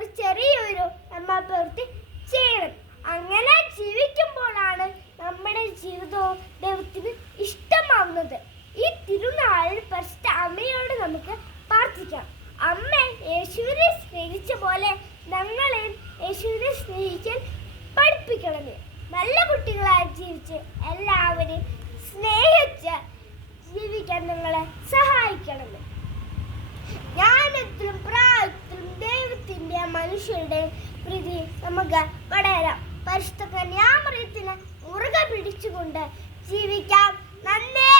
ഒരു ചെറിയൊരു നമ്മൾ പ്രവൃത്തി ചെയ്യണം. അങ്ങനെ ജീവിക്കുമ്പോഴാണ് നമ്മുടെ ജീവിതവും ദൈവത്തിന് ഇഷ്ടമാവുന്നത്. ഈ തിരുനാളിൽ പരിശുദ്ധ അമ്മയോട് നമുക്ക് പ്രാർത്ഥിക്കാം. അമ്മ യേശുവിനെ സ്നേഹിച്ച പോലെ ഞങ്ങളെയും യേശുവിനെ സ്നേഹിക്കാൻ പഠിപ്പിക്കണമേ. നല്ല കുട്ടികളായി ജീവിച്ച് എല്ലാവരെയും സ്നേഹിച്ച് ജീവിക്കാൻ നിങ്ങളെ സഹായിക്കണമേ. ജ്ഞാനത്തിലും പ്രായത്തിലും ദൈവത്തിന്റെ മനുഷ്യരുടെ പ്രീതി നമുക്ക് വളരാം. പരിശുദ്ധ കന്യാമറിയത്തിനെ മുറുകെ പിടിച്ചുകൊണ്ട് ജീവിക്കാം. നന്ദി.